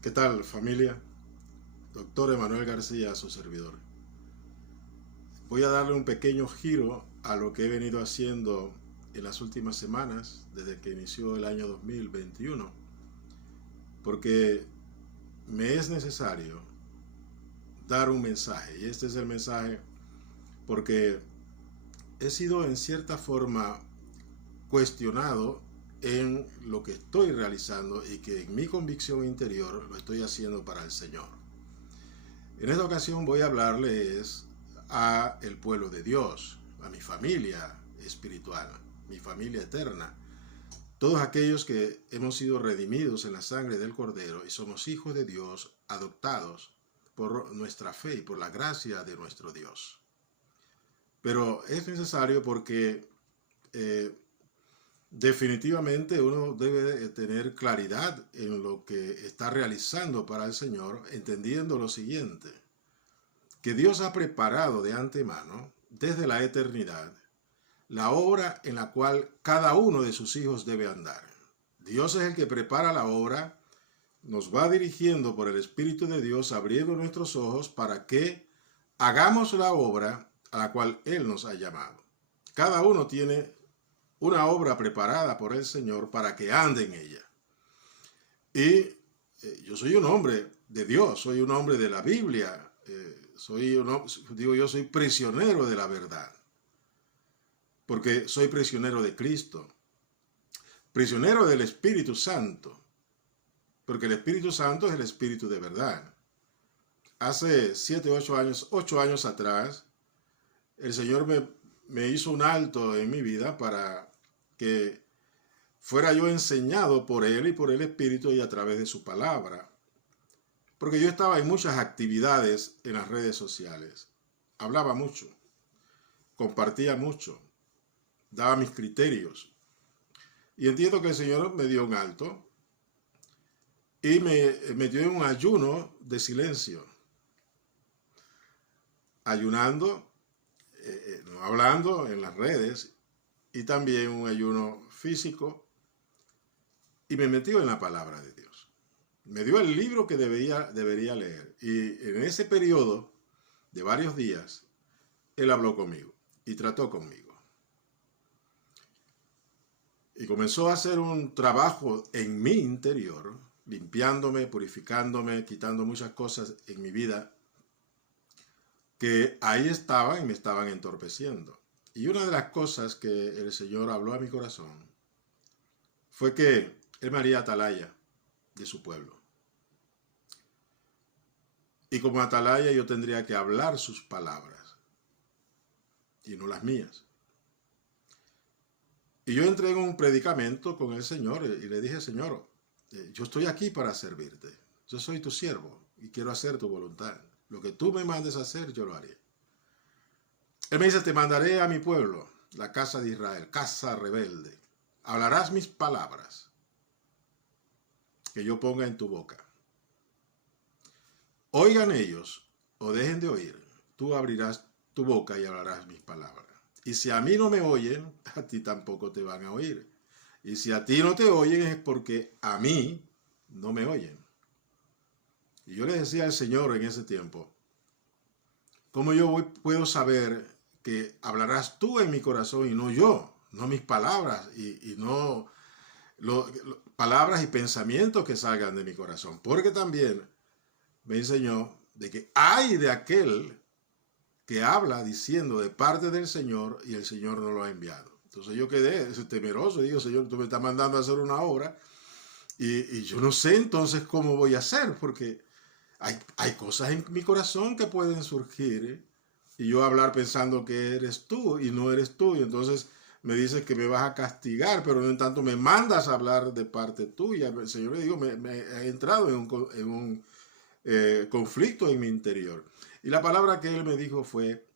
¿Qué tal, familia? Doctor Emanuel García, su servidor. Voy a darle un pequeño giro a lo que he venido haciendo en las últimas semanas, desde que inició el año 2021, porque me es necesario dar un mensaje, y este es el mensaje porque he sido en cierta forma cuestionado en lo que estoy realizando y que en mi convicción interior lo estoy haciendo para el Señor. En esta ocasión voy a hablarles a el pueblo de Dios, a mi familia espiritual, mi familia eterna, todos aquellos que hemos sido redimidos en la sangre del Cordero y somos hijos de Dios, adoptados por nuestra fe y por la gracia de nuestro Dios. Pero es necesario porque definitivamente uno debe tener claridad en lo que está realizando para el Señor, entendiendo lo siguiente: que Dios ha preparado de antemano, desde la eternidad, la obra en la cual cada uno de sus hijos debe andar. Dios es el que prepara la obra, nos va dirigiendo por el Espíritu de Dios, abriendo nuestros ojos para que hagamos la obra a la cual Él nos ha llamado. Cada uno tiene una obra preparada por el Señor para que ande en ella. Y yo soy un hombre de Dios, soy un hombre de la Biblia, yo soy prisionero de la verdad, porque soy prisionero de Cristo, prisionero del Espíritu Santo, porque el Espíritu Santo es el Espíritu de verdad. Hace 8 años atrás, el Señor me hizo un alto en mi vida para que fuera yo enseñado por Él y por el Espíritu y a través de su palabra. Porque yo estaba en muchas actividades en las redes sociales. Hablaba mucho, compartía mucho, daba mis criterios. Y entiendo que el Señor me dio un alto y me metió en un ayuno de silencio. Ayunando, no hablando en las redes, y también un ayuno físico, y me metió en la palabra de Dios. Me dio el libro que debería leer. Y en ese periodo de varios días, Él habló conmigo y trató conmigo. Y comenzó a hacer un trabajo en mi interior, limpiándome, purificándome, quitando muchas cosas en mi vida que ahí estaban y me estaban entorpeciendo. Y una de las cosas que el Señor habló a mi corazón fue que Él me haría atalaya de su pueblo. Y como atalaya yo tendría que hablar sus palabras y no las mías. Y yo entré en un predicamento con el Señor y le dije: Señor, yo estoy aquí para servirte. Yo soy tu siervo y quiero hacer tu voluntad. Lo que tú me mandes a hacer, yo lo haré. Él me dice: te mandaré a mi pueblo, la casa de Israel, casa rebelde. Hablarás mis palabras que yo ponga en tu boca. Oigan ellos o dejen de oír, tú abrirás tu boca y hablarás mis palabras. Y si a mí no me oyen, a ti tampoco te van a oír. Y si a ti no te oyen es porque a mí no me oyen. Y yo le decía al Señor en ese tiempo: ¿cómo puedo saber que hablarás tú en mi corazón y no yo? No mis palabras y no palabras y pensamientos que salgan de mi corazón. Porque también me enseñó de que hay de aquel que habla diciendo de parte del Señor y el Señor no lo ha enviado. Entonces yo quedé temeroso y digo: Señor, tú me estás mandando a hacer una obra y yo no sé entonces cómo voy a hacer, porque hay cosas en mi corazón que pueden surgir y yo hablar pensando que eres tú y no eres tú, y entonces me dices que me vas a castigar, pero no en tanto me mandas a hablar de parte tuya. El Señor le digo: me he entrado en un conflicto en mi interior. Y la palabra que Él me dijo fue: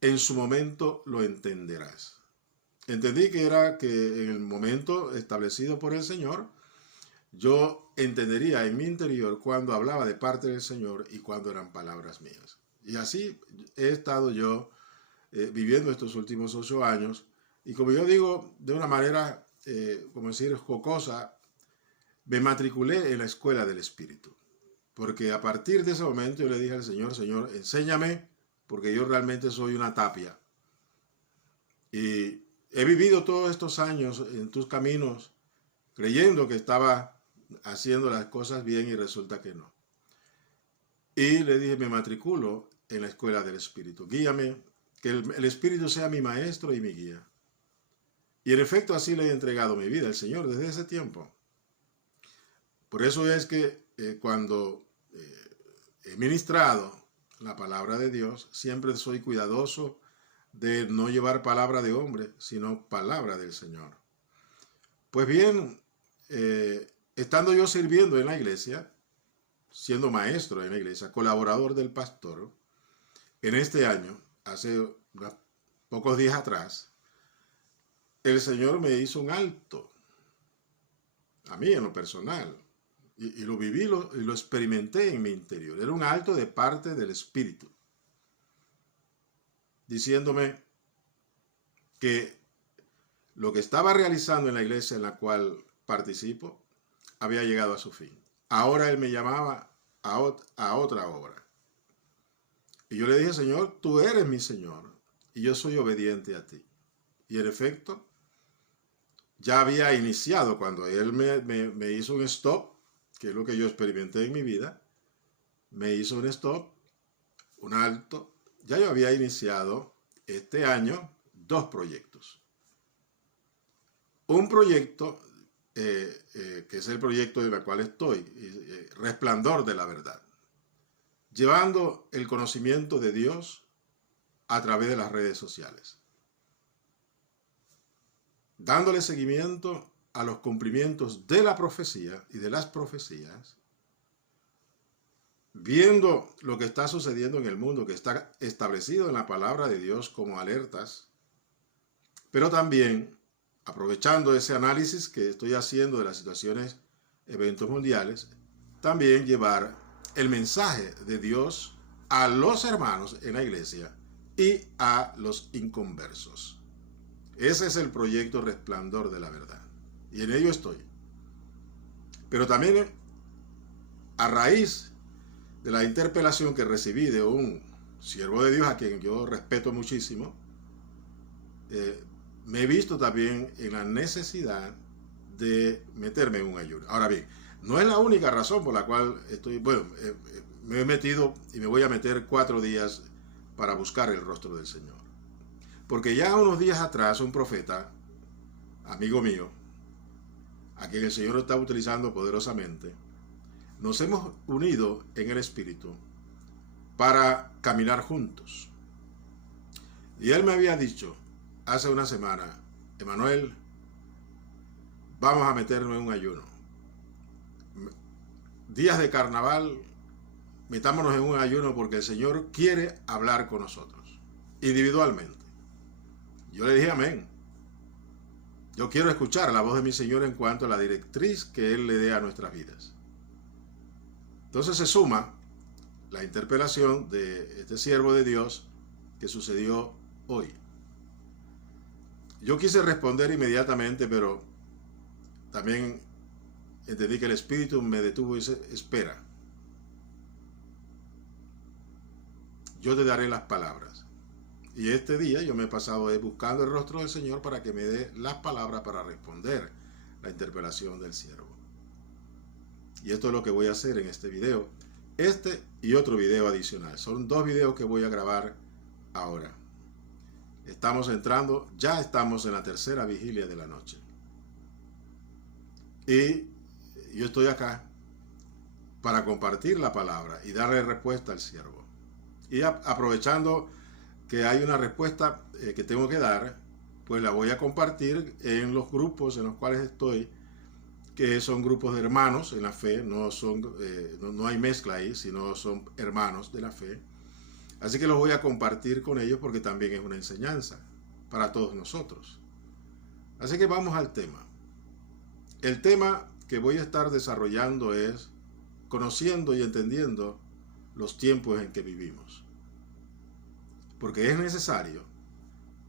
en su momento lo entenderás. Entendí que era que en el momento establecido por el Señor, yo entendería en mi interior cuando hablaba de parte del Señor y cuando eran palabras mías. Y así he estado yo viviendo estos últimos 8 años. Y como yo digo de una manera, como decir, jocosa, me matriculé en la escuela del Espíritu. Porque a partir de ese momento yo le dije al Señor, Señor, enséñame, porque yo realmente soy una tapia. Y he vivido todos estos años en tus caminos creyendo que estaba haciendo las cosas bien y resulta que no. Y le dije, me matriculo en la escuela del Espíritu. Guíame, que el Espíritu sea mi maestro y mi guía. Y en efecto así le he entregado mi vida al Señor desde ese tiempo. Por eso es que cuando he ministrado la palabra de Dios, siempre soy cuidadoso de no llevar palabra de hombre, sino palabra del Señor. Pues bien, estando yo sirviendo en la iglesia, siendo maestro en la iglesia, colaborador del pastor, en este año, hace unos pocos días atrás, el Señor me hizo un alto, a mí en lo personal, y lo viví y lo experimenté en mi interior. Era un alto de parte del Espíritu, diciéndome que lo que estaba realizando en la iglesia en la cual participo había llegado a su fin. Ahora Él me llamaba a otra obra. Y yo le dije, Señor, tú eres mi Señor y yo soy obediente a ti. Y en efecto, ya había iniciado cuando Él me hizo un stop, que es lo que yo experimenté en mi vida. Me hizo un stop, un alto. Ya yo había iniciado este año 2 proyectos. Un proyecto que es el proyecto en el cual estoy, Resplandor de la Verdad, llevando el conocimiento de Dios a través de las redes sociales, dándole seguimiento a los cumplimientos de la profecía y de las profecías, viendo lo que está sucediendo en el mundo, que está establecido en la palabra de Dios como alertas, pero también aprovechando ese análisis que estoy haciendo de las situaciones, eventos mundiales, también llevar el mensaje de Dios a los hermanos en la iglesia y a los inconversos. Ese es el proyecto Resplandor de la Verdad. Y en ello estoy. Pero también a raíz de la interpelación que recibí de un siervo de Dios a quien yo respeto muchísimo, me he visto también en la necesidad de meterme en un ayuno. Ahora bien, no es la única razón por la cual me he metido y me voy a meter 4 días para buscar el rostro del Señor. Porque ya unos días atrás un profeta, amigo mío, a quien el Señor está utilizando poderosamente, nos hemos unido en el Espíritu para caminar juntos. Y él me había dicho hace una semana, Emanuel, vamos a meternos en un ayuno. Días de carnaval, metámonos en un ayuno porque el Señor quiere hablar con nosotros, individualmente. Yo le dije amén. Yo quiero escuchar la voz de mi Señor en cuanto a la directriz que Él le dé a nuestras vidas. Entonces se suma la interpelación de este siervo de Dios que sucedió hoy. Yo quise responder inmediatamente, pero también entendí que el Espíritu me detuvo y dice, espera. Yo te daré las palabras. Y este día yo me he pasado buscando el rostro del Señor para que me dé las palabras para responder la interpelación del siervo. Y esto es lo que voy a hacer en este video. Este y otro video adicional. Son 2 videos que voy a grabar ahora. Ya estamos en la 3ª vigilia de la noche. Y yo estoy acá para compartir la palabra y darle respuesta al siervo. Y aprovechando que hay una respuesta que tengo que dar, pues la voy a compartir en los grupos en los cuales estoy, que son grupos de hermanos en la fe, no hay mezcla ahí, sino son hermanos de la fe. Así que los voy a compartir con ellos porque también es una enseñanza para todos nosotros. Así que vamos al tema. El tema que voy a estar desarrollando es conociendo y entendiendo los tiempos en que vivimos. Porque es necesario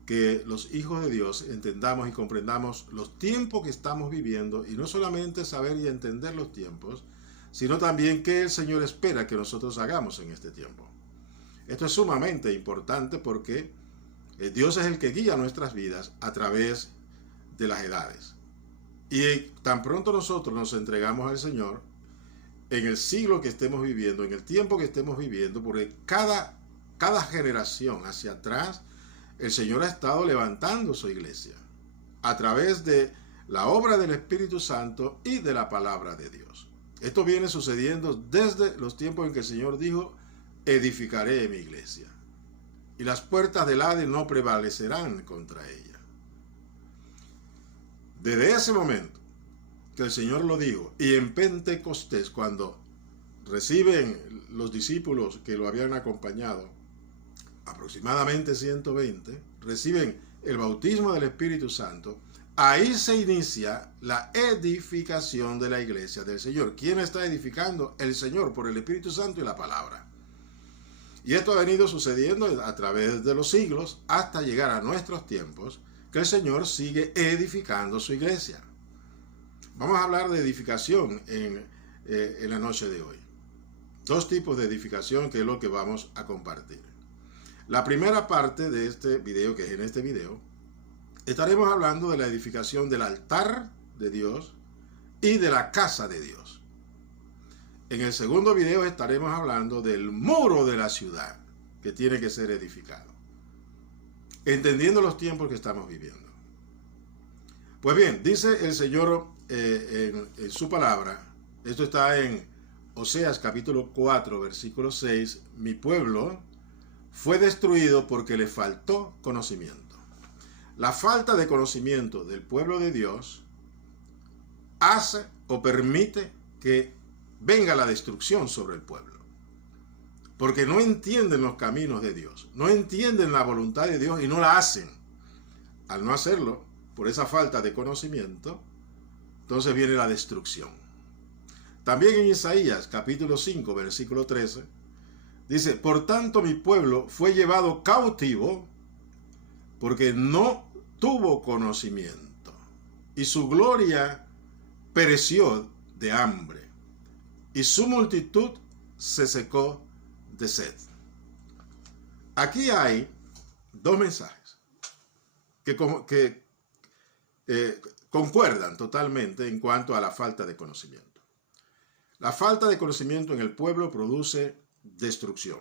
que los hijos de Dios entendamos y comprendamos los tiempos que estamos viviendo, y no solamente saber y entender los tiempos, sino también qué el Señor espera que nosotros hagamos en este tiempo. Esto es sumamente importante porque Dios es el que guía nuestras vidas a través de las edades. Y tan pronto nosotros nos entregamos al Señor, en el siglo que estemos viviendo, en el tiempo que estemos viviendo, porque cada generación hacia atrás, el Señor ha estado levantando su iglesia a través de la obra del Espíritu Santo y de la palabra de Dios. Esto viene sucediendo desde los tiempos en que el Señor dijo: edificaré mi iglesia, y las puertas del Hades no prevalecerán contra ella. Desde ese momento que el Señor lo dijo, y en Pentecostés, cuando reciben los discípulos que lo habían acompañado, aproximadamente 120, reciben el bautismo del Espíritu Santo, ahí se inicia la edificación de la iglesia del Señor. ¿Quién está edificando? El Señor, por el Espíritu Santo y la palabra. Y esto ha venido sucediendo a través de los siglos hasta llegar a nuestros tiempos, que el Señor sigue edificando su iglesia. Vamos a hablar de edificación en la noche de hoy. Dos tipos de edificación, que es lo que vamos a compartir. La primera parte de este video, que es en este video, estaremos hablando de la edificación del altar de Dios y de la casa de Dios. En el segundo video estaremos hablando del muro de la ciudad, que tiene que ser edificado, entendiendo los tiempos que estamos viviendo. Pues bien, dice el Señor en su palabra, esto está en Oseas capítulo 4, versículo 6, mi pueblo fue destruido porque le faltó conocimiento. La falta de conocimiento del pueblo de Dios hace o permite que venga la destrucción sobre el pueblo, porque no entienden los caminos de Dios, no entienden la voluntad de Dios y no la hacen. Al no hacerlo, por esa falta de conocimiento, entonces viene la destrucción. También en Isaías capítulo 5, versículo 13, dice: por tanto mi pueblo fue llevado cautivo porque no tuvo conocimiento, y su gloria pereció de hambre, y su multitud se secó de sed. Aquí hay dos mensajes que concuerdan totalmente en cuanto a la falta de conocimiento. La falta de conocimiento en el pueblo produce destrucción,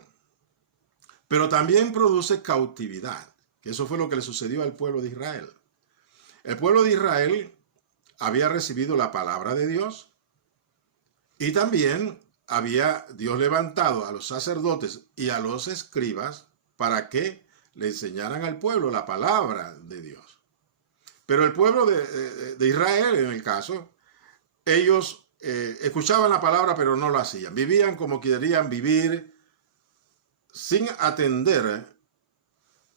pero también produce cautividad, que eso fue lo que le sucedió al pueblo de Israel. El pueblo de Israel había recibido la palabra de Dios, y también había Dios levantado a los sacerdotes y a los escribas para que le enseñaran al pueblo la palabra de Dios. Pero el pueblo de Israel, en el caso, ellos escuchaban la palabra pero no lo hacían. Vivían como querían vivir, sin atender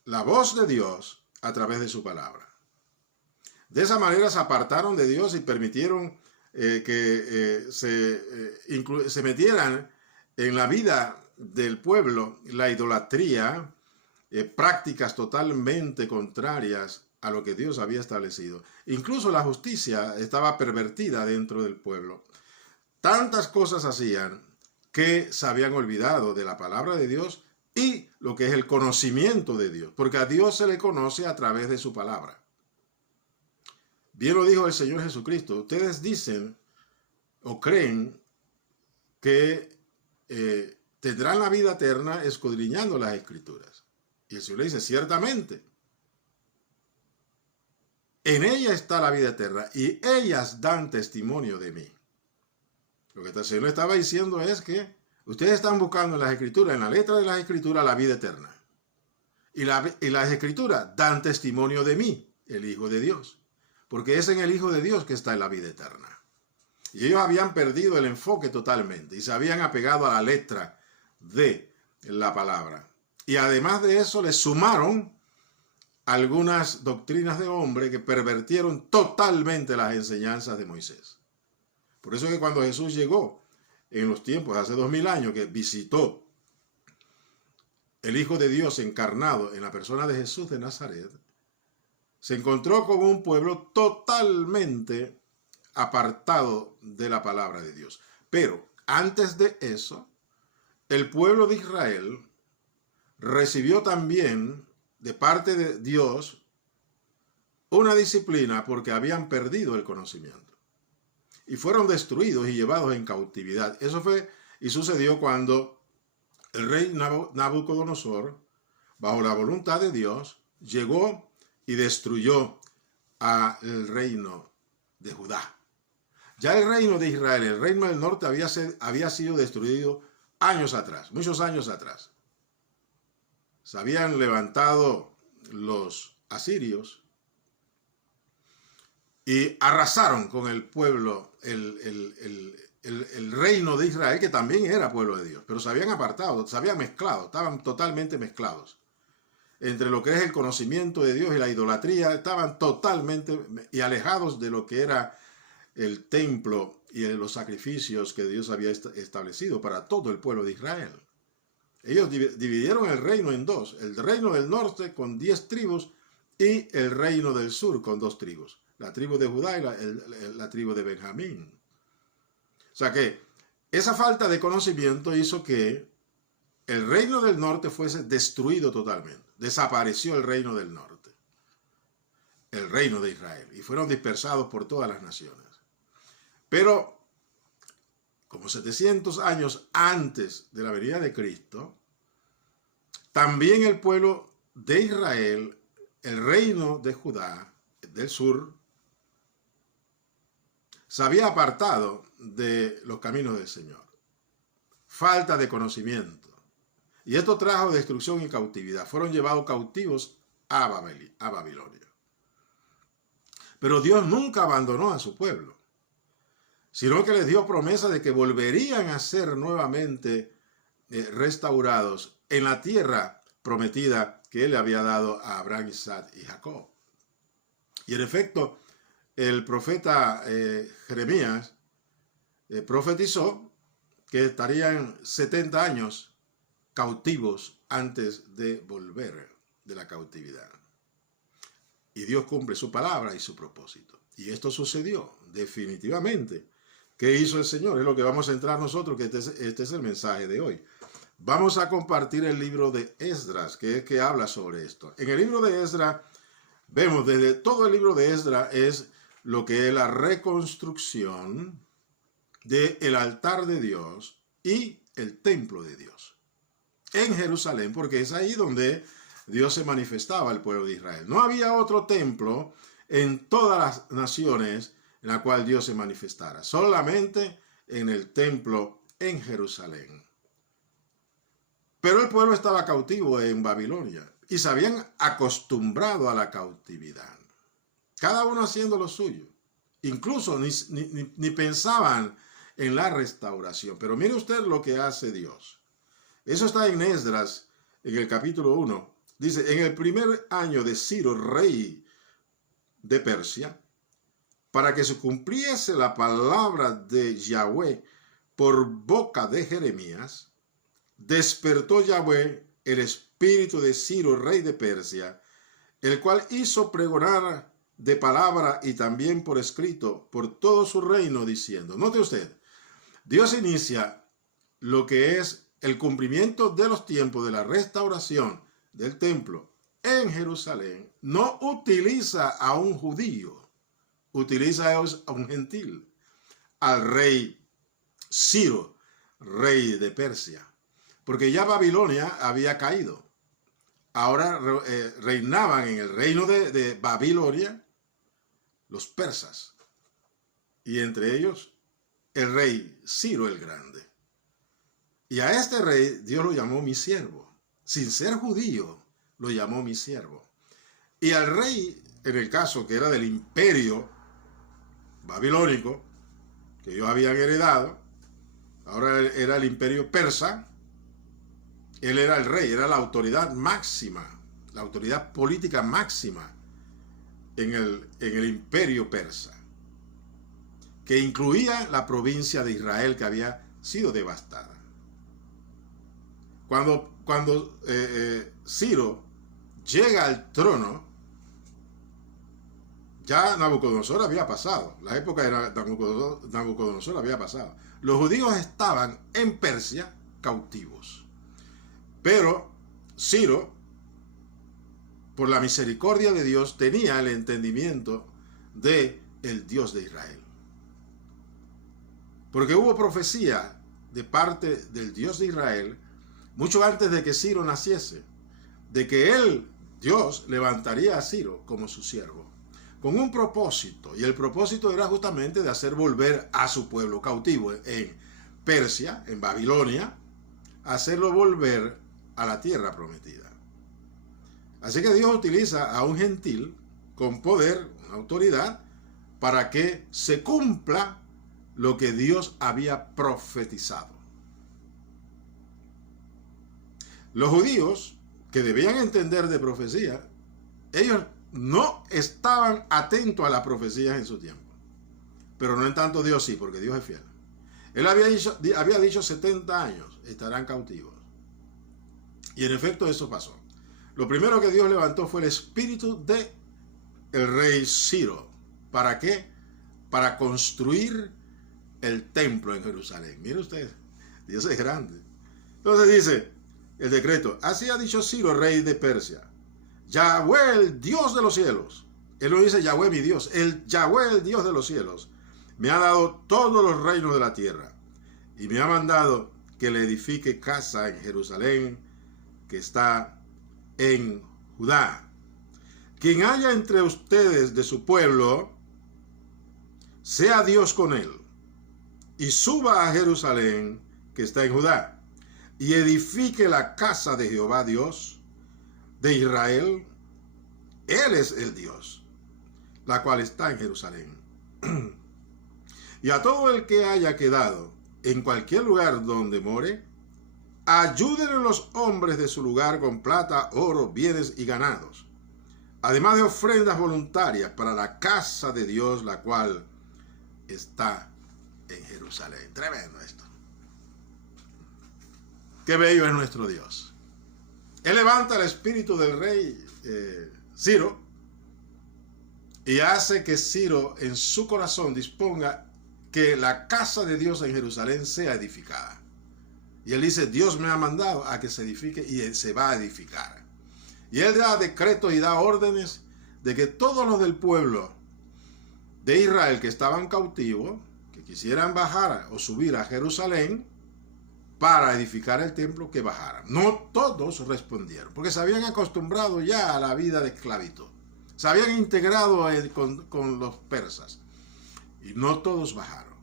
la voz de Dios a través de su palabra. De esa manera se apartaron de Dios y permitieron que se metieran en la vida del pueblo la idolatría, prácticas totalmente contrarias a lo que Dios había establecido. Incluso la justicia estaba pervertida dentro del pueblo. Tantas cosas hacían que se habían olvidado de la palabra de Dios y lo que es el conocimiento de Dios, porque a Dios se le conoce a través de su palabra. Bien lo dijo el Señor Jesucristo: ustedes dicen o creen que tendrán la vida eterna escudriñando las Escrituras. Y el Señor le dice: ciertamente, en ella está la vida eterna y ellas dan testimonio de mí. Lo que el Señor le estaba diciendo es que ustedes están buscando en las Escrituras, en la letra de las Escrituras, la vida eterna. Y las Escrituras dan testimonio de mí, el Hijo de Dios. Porque es en el Hijo de Dios que está en la vida eterna. Y ellos habían perdido el enfoque totalmente y se habían apegado a la letra de la palabra. Y además de eso les sumaron algunas doctrinas de hombre que pervertieron totalmente las enseñanzas de Moisés. Por eso es que cuando Jesús llegó en los tiempos, hace 2000 años, que visitó el Hijo de Dios encarnado en la persona de Jesús de Nazaret, se encontró con un pueblo totalmente apartado de la palabra de Dios. Pero antes de eso, el pueblo de Israel recibió también de parte de Dios una disciplina porque habían perdido el conocimiento y fueron destruidos y llevados en cautividad. Eso fue y sucedió cuando el rey Nabucodonosor, bajo la voluntad de Dios, llegó y destruyó al reino de Judá. Ya el reino de Israel, el reino del norte, había sido destruido años atrás, muchos años atrás. Se habían levantado los asirios y arrasaron con el pueblo, el reino de Israel, que también era pueblo de Dios, pero se habían apartado, se habían mezclado, estaban totalmente mezclados. Entre lo que es el conocimiento de Dios y la idolatría, estaban totalmente y alejados de lo que era el templo y los sacrificios que Dios había establecido para todo el pueblo de Israel. Ellos dividieron el reino en dos, el reino del norte con 10 tribus y el reino del sur con 2 tribus, la tribu de Judá y la tribu de Benjamín. O sea que esa falta de conocimiento hizo que el reino del norte fuese destruido totalmente. Desapareció el reino del norte, el reino de Israel, y fueron dispersados por todas las naciones. Pero, como 700 años antes de la venida de Cristo, también el pueblo de Israel, el reino de Judá, del sur, se había apartado de los caminos del Señor. Falta de conocimiento. Y esto trajo destrucción y cautividad. Fueron llevados cautivos a Babilonia. Pero Dios nunca abandonó a su pueblo, sino que les dio promesa de que volverían a ser nuevamente restaurados en la tierra prometida que Él le había dado a Abraham, Isaac y Jacob. Y en efecto, el profeta Jeremías profetizó que estarían 70 años cautivos antes de volver de la cautividad. Y Dios cumple su palabra y su propósito. Y esto sucedió definitivamente. ¿Qué hizo el Señor? Es lo que vamos a entrar nosotros, que este es el mensaje de hoy. Vamos a compartir el libro de Esdras, que habla sobre esto. En el libro de Esdras, vemos desde todo el libro de Esdras es lo que es la reconstrucción del altar de Dios y el templo de Dios en Jerusalén, porque es ahí donde Dios se manifestaba al pueblo de Israel. No había otro templo en todas las naciones en la cual Dios se manifestara, solamente en el templo en Jerusalén. Pero el pueblo estaba cautivo en Babilonia y se habían acostumbrado a la cautividad, cada uno haciendo lo suyo. Incluso ni pensaban en la restauración. Pero mire usted lo que hace Dios. Eso está en Esdras, en el capítulo 1. Dice, en el primer año de Ciro, rey de Persia, para que se cumpliese la palabra de Yahweh por boca de Jeremías, despertó Yahweh el espíritu de Ciro, rey de Persia, el cual hizo pregonar de palabra y también por escrito por todo su reino, diciendo, note usted, Dios inicia lo que es el cumplimiento de los tiempos de la restauración del templo en Jerusalén. No utiliza a un judío, utiliza a un gentil, al rey Ciro, rey de Persia, porque ya Babilonia había caído. Ahora reinaban en el reino de Babilonia los persas, y entre ellos el rey Ciro el Grande. Y a este rey Dios lo llamó mi siervo. Sin ser judío, lo llamó mi siervo. Y al rey, en el caso que era del imperio babilónico, que ellos habían heredado, ahora era el imperio persa, él era el rey, era la autoridad máxima, la autoridad política máxima en el imperio persa, que incluía la provincia de Israel que había sido devastada. Cuando Ciro llega al trono, Ya Nabucodonosor había pasado, la época de Nabucodonosor había pasado. Los judíos estaban en Persia cautivos. Pero Ciro, por la misericordia de Dios, tenía el entendimiento de el Dios de Israel. Porque hubo profecía de parte del Dios de Israel, mucho antes de que Ciro naciese, de que él, Dios, levantaría a Ciro como su siervo, con un propósito, y el propósito era justamente de hacer volver a su pueblo cautivo en Persia, en Babilonia, hacerlo volver a la tierra prometida. Así que Dios utiliza a un gentil con poder, una autoridad, para que se cumpla lo que Dios había profetizado. Los judíos, que debían entender de profecía, ellos no estaban atentos a las profecías en su tiempo. Pero no en tanto Dios sí, porque Dios es fiel. Él había dicho 70 años estarán cautivos. Y en efecto eso pasó. Lo primero que Dios levantó fue el espíritu de el rey Ciro. ¿Para qué? Para construir el templo en Jerusalén. Mire usted, Dios es grande. Entonces dice el decreto: así ha dicho Ciro, rey de Persia, Yahweh, el Dios de los cielos. Él no dice Yahweh mi Dios, el Yahweh, el Dios de los cielos, me ha dado todos los reinos de la tierra y me ha mandado que le edifique casa en Jerusalén, que está en Judá. Quien haya entre ustedes de su pueblo, sea Dios con él, y suba a Jerusalén, que está en Judá, y edifique la casa de Jehová Dios de Israel. Él es el Dios, la cual está en Jerusalén. Y a todo el que haya quedado en cualquier lugar donde more, ayúdenle los hombres de su lugar con plata, oro, bienes y ganados, además de ofrendas voluntarias para la casa de Dios, la cual está en Jerusalén. Tremendo esto. Qué bello es nuestro Dios. Él levanta el espíritu del rey Ciro y hace que Ciro en su corazón disponga que la casa de Dios en Jerusalén sea edificada. Y él dice: Dios me ha mandado a que se edifique, y él se va a edificar. Y él da decretos y da órdenes de que todos los del pueblo de Israel que estaban cautivos, que quisieran bajar o subir a Jerusalén para edificar el templo, que bajaran. No todos respondieron, porque se habían acostumbrado ya a la vida de esclavitud. Se habían integrado con los persas. Y no todos bajaron.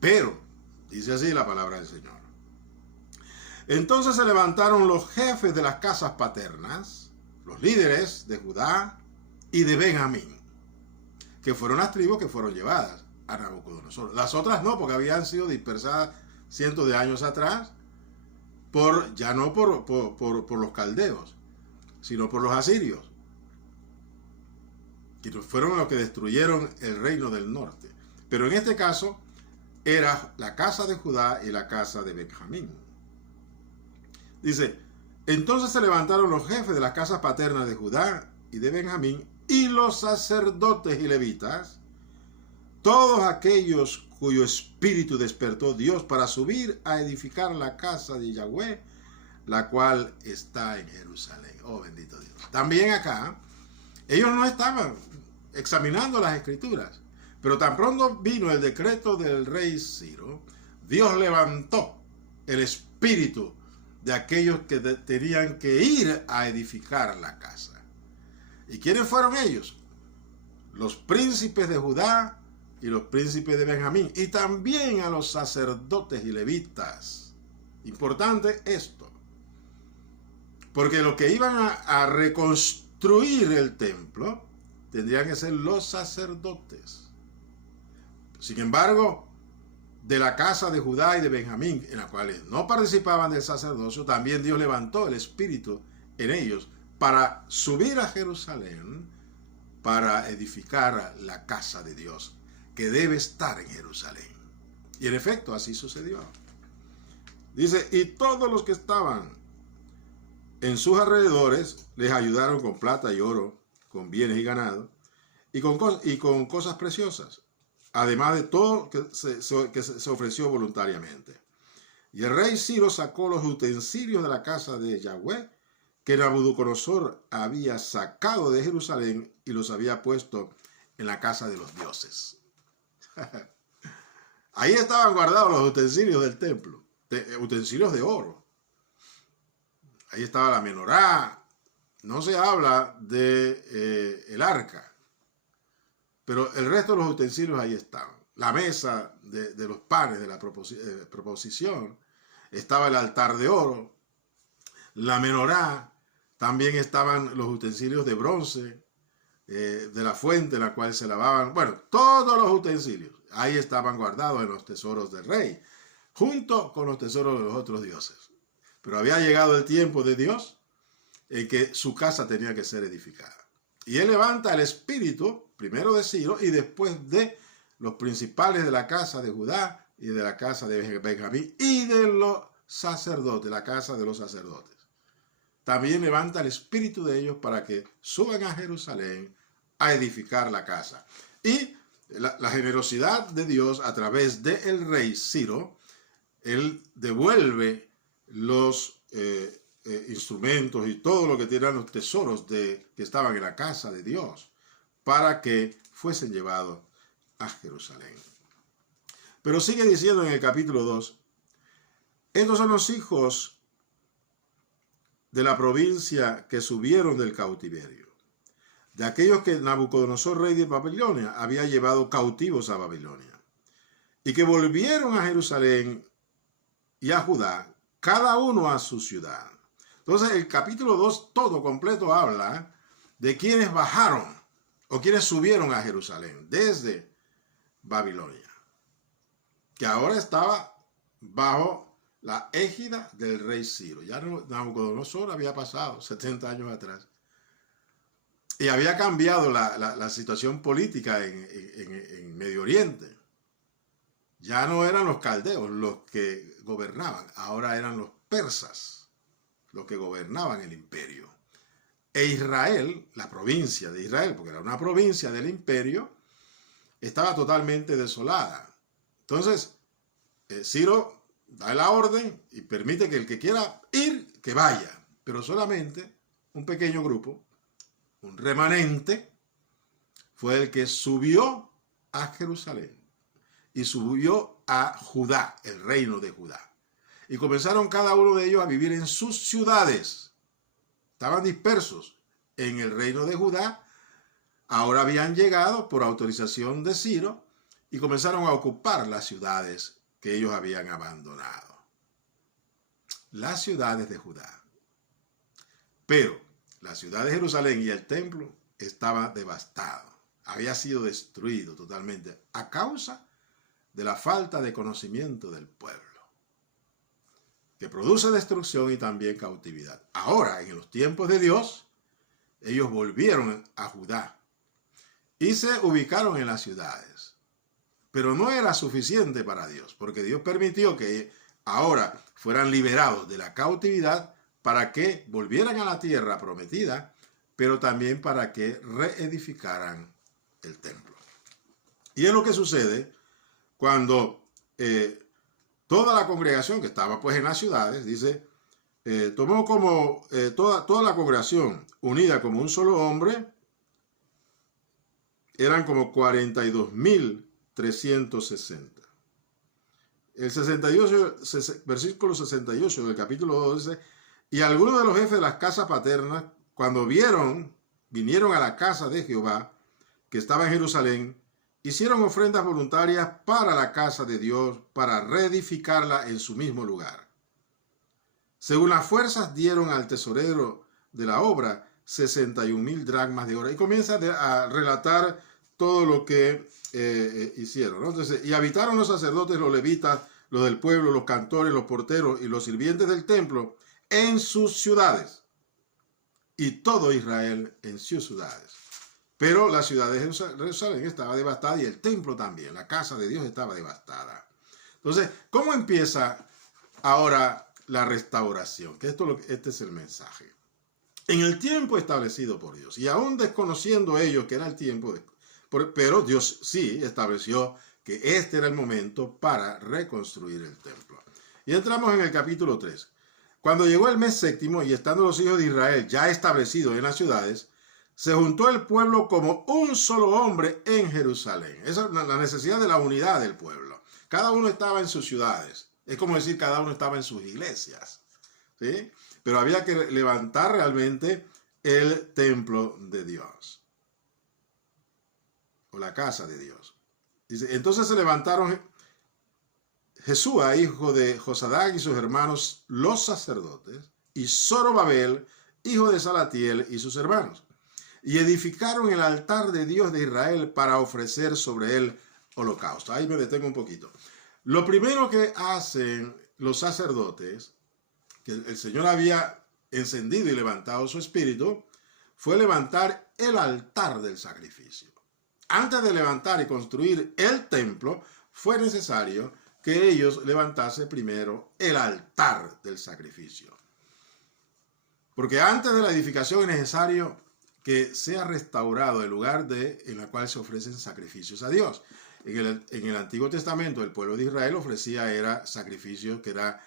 Pero, dice así la palabra del Señor: entonces se levantaron los jefes de las casas paternas, los líderes de Judá y de Benjamín, que fueron las tribus que fueron llevadas a Nabucodonosor. Las otras no, porque habían sido dispersadas cientos de años atrás, ya no por los caldeos, sino por los asirios, que fueron los que destruyeron el reino del norte. Pero en este caso era la casa de Judá y la casa de Benjamín. Dice: entonces se levantaron los jefes de las casas paternas de Judá y de Benjamín, y los sacerdotes y levitas, todos aquellos cuyo espíritu despertó Dios para subir a edificar la casa de Yahweh, la cual está en Jerusalén. Oh, bendito Dios. También acá, ellos no estaban examinando las escrituras, pero tan pronto vino el decreto del rey Ciro, Dios levantó el espíritu de aquellos que tenían que ir a edificar la casa. ¿Y quiénes fueron ellos? Los príncipes de Judá y los príncipes de Benjamín, y también a los sacerdotes y levitas. Importante esto, porque los que iban a reconstruir el templo tendrían que ser los sacerdotes. Sin embargo, de la casa de Judá y de Benjamín, en las cuales no participaban del sacerdocio, también Dios levantó el espíritu en ellos para subir a Jerusalén, para edificar la casa de Dios, que debe estar en Jerusalén. Y en efecto, así sucedió. Dice: y todos los que estaban en sus alrededores les ayudaron con plata y oro, con bienes y ganado, y con cosas preciosas, además de todo que se ofreció voluntariamente. Y el rey Ciro sacó los utensilios de la casa de Yahweh que Nabucodonosor había sacado de Jerusalén y los había puesto en la casa de los dioses. Ahí estaban guardados los utensilios del templo, utensilios de oro. Ahí estaba la menorá. No se habla de el arca, pero el resto de los utensilios ahí estaban. La mesa de los panes de la proposición, estaba el altar de oro, la menorá, también estaban los utensilios de bronce, de la fuente en la cual se lavaban. Bueno, todos los utensilios ahí estaban guardados en los tesoros del rey, junto con los tesoros de los otros dioses. Pero había llegado el tiempo de Dios en que su casa tenía que ser edificada. Y él levanta el espíritu, primero de Ciro y después de los principales de la casa de Judá y de la casa de Benjamín y de los sacerdotes, la casa de los sacerdotes. También levanta el espíritu de ellos para que suban a Jerusalén a edificar la casa. Y la generosidad de Dios a través del rey Ciro, él devuelve los instrumentos y todo lo que tenían los tesoros que estaban en la casa de Dios para que fuesen llevados a Jerusalén. Pero sigue diciendo en el capítulo 2, estos son los hijos de la provincia que subieron del cautiverio, de aquellos que Nabucodonosor, rey de Babilonia, había llevado cautivos a Babilonia, y que volvieron a Jerusalén y a Judá, cada uno a su ciudad. Entonces el capítulo 2 todo completo habla de quienes bajaron o quienes subieron a Jerusalén desde Babilonia, que ahora estaba bajo la égida del rey Ciro. Ya Nabucodonosor había pasado 70 años atrás y había cambiado la situación política en Medio Oriente. Ya no eran los caldeos los que gobernaban, ahora eran los persas los que gobernaban el imperio. E Israel, la provincia de Israel, porque era una provincia del imperio, estaba totalmente desolada. Entonces, Ciro da la orden y permite que el que quiera ir, que vaya, pero solamente un pequeño grupo, un remanente, fue el que subió a Jerusalén y subió a Judá, el reino de Judá. Y comenzaron cada uno de ellos a vivir en sus ciudades. Estaban dispersos en el reino de Judá. Ahora habían llegado por autorización de Ciro y comenzaron a ocupar las ciudades que ellos habían abandonado. Las ciudades de Judá. Pero la ciudad de Jerusalén y el templo estaba devastado. Había sido destruido totalmente a causa de la falta de conocimiento del pueblo, que produce destrucción y también cautividad. Ahora, en los tiempos de Dios, ellos volvieron a Judá y se ubicaron en las ciudades. Pero no era suficiente para Dios, porque Dios permitió que ahora fueran liberados de la cautividad para que volvieran a la tierra prometida, pero también para que reedificaran el templo. Y es lo que sucede cuando toda la congregación que estaba pues en las ciudades, dice, tomó como toda la congregación unida como un solo hombre, eran como 42.360. El 68, versículo 68 del capítulo 12, y algunos de los jefes de las casas paternas, cuando vinieron a la casa de Jehová, que estaba en Jerusalén, hicieron ofrendas voluntarias para la casa de Dios, para reedificarla en su mismo lugar. Según las fuerzas dieron al tesorero de la obra 61.000 dracmas de oro. Y comienza a relatar todo lo que hicieron, ¿no? Entonces, y habitaron los sacerdotes, los levitas, los del pueblo, los cantores, los porteros y los sirvientes del templo en sus ciudades, y todo Israel en sus ciudades. Pero la ciudad de Jerusalén estaba devastada y el templo también, la casa de Dios estaba devastada. Entonces, ¿cómo empieza ahora la restauración? Que este es el mensaje. En el tiempo establecido por Dios, y aún desconociendo ellos que era el tiempo Pero Dios sí estableció que este era el momento para reconstruir el templo. Y entramos en el capítulo 3. Cuando llegó el mes séptimo y estando los hijos de Israel ya establecidos en las ciudades, se juntó el pueblo como un solo hombre en Jerusalén. Esa es la necesidad de la unidad del pueblo. Cada uno estaba en sus ciudades. Es como decir, cada uno estaba en sus iglesias. ¿Sí? Pero había que levantar realmente el templo de Dios. O la casa de Dios. Dice, entonces se levantaron Jesúa, hijo de Josadac, y sus hermanos, los sacerdotes, y Zorobabel, hijo de Salatiel, y sus hermanos. Y edificaron el altar de Dios de Israel para ofrecer sobre él holocausto. Ahí me detengo un poquito. Lo primero que hacen los sacerdotes, que el Señor había encendido y levantado su espíritu, fue levantar el altar del sacrificio. Antes de levantar y construir el templo, fue necesario que ellos levantasen primero el altar del sacrificio. Porque antes de la edificación es necesario que sea restaurado el lugar en el cual se ofrecen sacrificios a Dios. En el Antiguo Testamento, el pueblo de Israel ofrecía sacrificios que era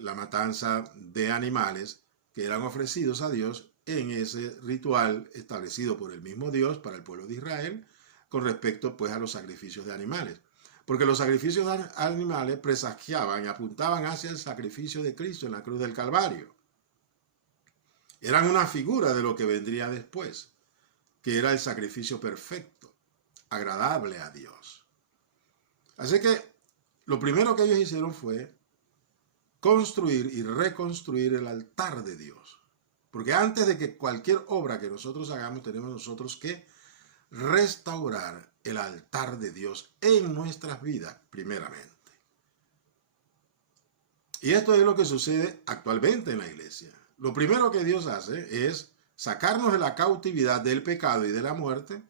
la matanza de animales que eran ofrecidos a Dios en ese ritual establecido por el mismo Dios para el pueblo de Israel con respecto pues a los sacrificios de animales. Porque los sacrificios de animales presagiaban y apuntaban hacia el sacrificio de Cristo en la cruz del Calvario. Eran una figura de lo que vendría después, que era el sacrificio perfecto, agradable a Dios. Así que lo primero que ellos hicieron fue construir y reconstruir el altar de Dios. Porque antes de que cualquier obra que nosotros hagamos, tenemos nosotros que restaurar el altar de Dios en nuestras vidas primeramente. Y esto es lo que sucede actualmente en la iglesia. Lo primero que Dios hace es sacarnos de la cautividad del pecado y de la muerte.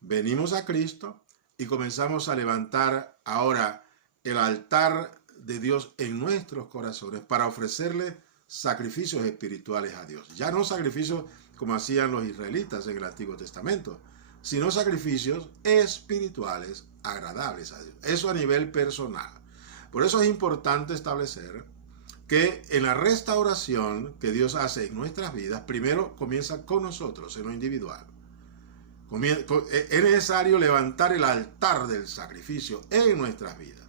Venimos a Cristo y comenzamos a levantar ahora el altar de Dios en nuestros corazones para ofrecerle sacrificios espirituales a Dios. Ya no sacrificios como hacían los israelitas en el Antiguo Testamento, sino sacrificios espirituales agradables a Dios. Eso a nivel personal. Por eso es importante establecer que en la restauración que Dios hace en nuestras vidas, primero comienza con nosotros, en lo individual. Es necesario levantar el altar del sacrificio en nuestras vidas.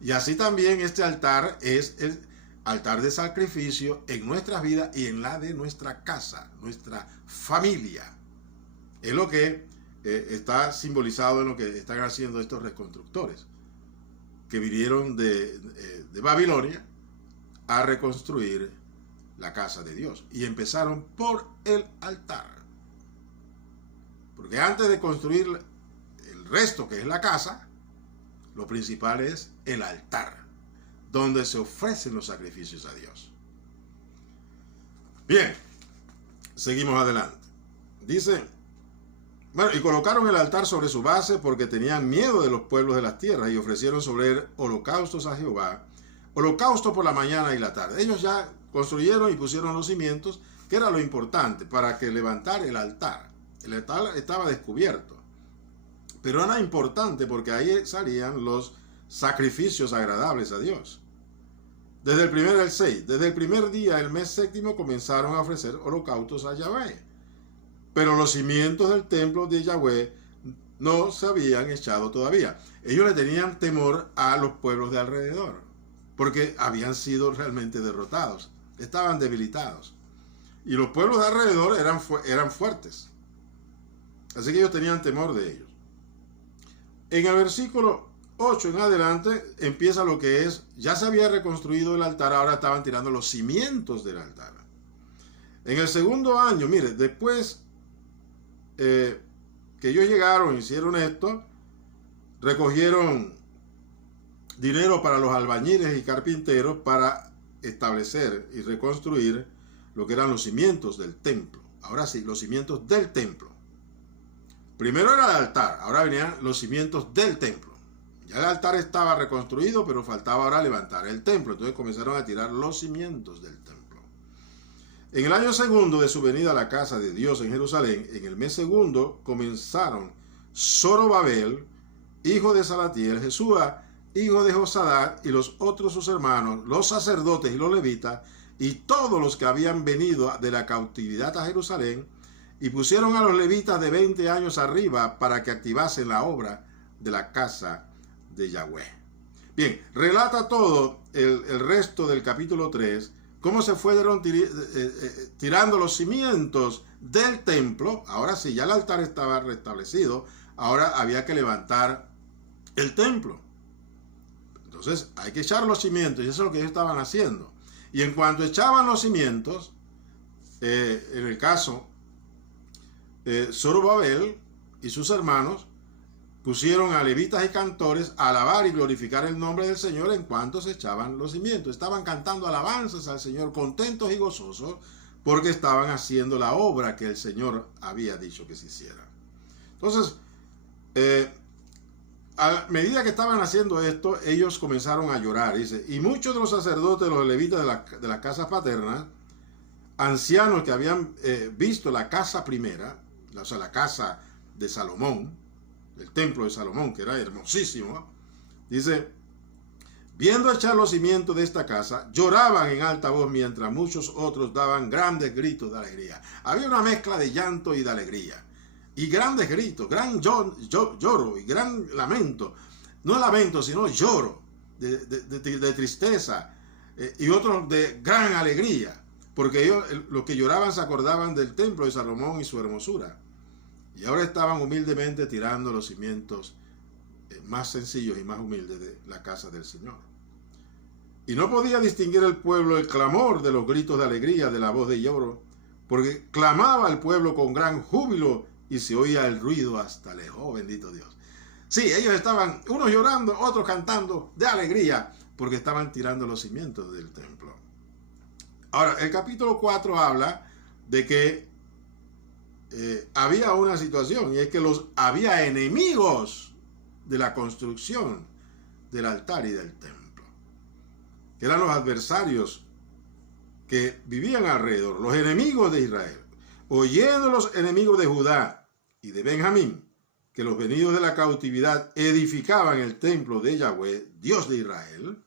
Y así también este altar es el altar de sacrificio en nuestras vidas y en la de nuestra casa, nuestra familia. Es lo que está simbolizado en lo que están haciendo estos reconstructores, que vinieron de Babilonia a reconstruir la casa de Dios. Y empezaron por el altar. Porque antes de construir el resto, que es la casa, lo principal es el altar, donde se ofrecen los sacrificios a Dios. Bien, seguimos adelante. Dice, bueno, y colocaron el altar sobre su base porque tenían miedo de los pueblos de las tierras y ofrecieron sobre él holocaustos a Jehová, holocausto por la mañana y la tarde. Ellos ya construyeron y pusieron los cimientos, que era lo importante para que levantar el altar. El altar estaba descubierto, pero era importante porque ahí salían los sacrificios agradables a Dios. Desde el primer día del mes séptimo comenzaron a ofrecer holocaustos a Yahvé. Pero los cimientos del templo de Yahvé no se habían echado todavía. Ellos le tenían temor a los pueblos de alrededor, porque habían sido realmente derrotados, estaban debilitados. Y los pueblos de alrededor eran fuertes. Así que ellos tenían temor de ellos. En el versículo 8 en adelante empieza lo que es, ya se había reconstruido el altar, ahora estaban tirando los cimientos del altar. En el segundo año, mire, después que ellos llegaron, hicieron esto, recogieron dinero para los albañiles y carpinteros para establecer y reconstruir lo que eran los cimientos del templo. Ahora sí, los cimientos del templo. Primero era el altar, ahora venían los cimientos del templo. Ya el altar estaba reconstruido, pero faltaba ahora levantar el templo. Entonces comenzaron a tirar los cimientos del templo. En el año segundo de su venida a la casa de Dios en Jerusalén, en el mes segundo, comenzaron Zorobabel, hijo de Salatiel, Jesúa, hijo de Josadak, y los otros sus hermanos, los sacerdotes y los levitas, y todos los que habían venido de la cautividad a Jerusalén, y pusieron a los levitas de 20 años arriba para que activasen la obra de la casa de Yahweh. Bien, relata todo el resto del capítulo 3, cómo se fueron tirando los cimientos del templo. Ahora sí, ya el altar estaba restablecido, ahora había que levantar el templo. Entonces hay que echar los cimientos, y eso es lo que ellos estaban haciendo. Y en cuanto echaban los cimientos, en el caso Zorobabel y sus hermanos pusieron a levitas y cantores a alabar y glorificar el nombre del Señor en cuanto se echaban los cimientos. Estaban cantando alabanzas al Señor, contentos y gozosos, porque estaban haciendo la obra que el Señor había dicho que se hiciera. Entonces, a medida que estaban haciendo esto, ellos comenzaron a llorar, dice, y muchos de los sacerdotes, los levitas de las casas paternas, ancianos que habían visto la casa primera, o sea, la casa de Salomón, el templo de Salomón, que era hermosísimo, dice, viendo echar los cimientos de esta casa, lloraban en alta voz, mientras muchos otros daban grandes gritos de alegría. Había una mezcla de llanto y de alegría, y grandes gritos, gran lloro y gran lamento. No lamento, sino lloro de tristeza, y otros de gran alegría, porque ellos, los que lloraban, se acordaban del templo de Salomón y su hermosura, y ahora estaban humildemente tirando los cimientos más sencillos y más humildes de la casa del Señor. Y no podía distinguir el pueblo el clamor de los gritos de alegría de la voz de lloro, porque clamaba el pueblo con gran júbilo y se oía el ruido hasta lejos. Oh, bendito Dios. Sí, ellos estaban, unos llorando, otros cantando de alegría, porque estaban tirando los cimientos del templo. Ahora, el capítulo 4 habla de que había una situación, y es que había enemigos de la construcción del altar y del templo, que eran los adversarios que vivían alrededor, los enemigos de Israel. Oyendo los enemigos de Judá y de Benjamín que los venidos de la cautividad edificaban el templo de Yahweh, Dios de Israel,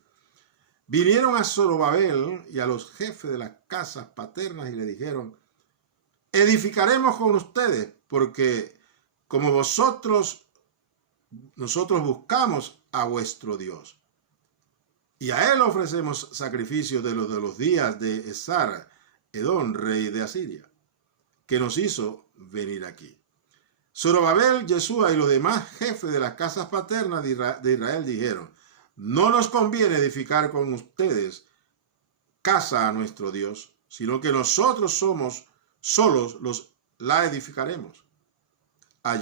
vinieron a Zorobabel y a los jefes de las casas paternas y le dijeron, edificaremos con ustedes, porque como nosotros buscamos a vuestro Dios, y a él ofrecemos sacrificios de los días de Esar, Edom, rey de Asiria, que nos hizo venir aquí. Zorobabel, Jesúa y los demás jefes de las casas paternas de Israel dijeron, no nos conviene edificar con ustedes casa a nuestro Dios, sino que nosotros solos la edificaremos. Allá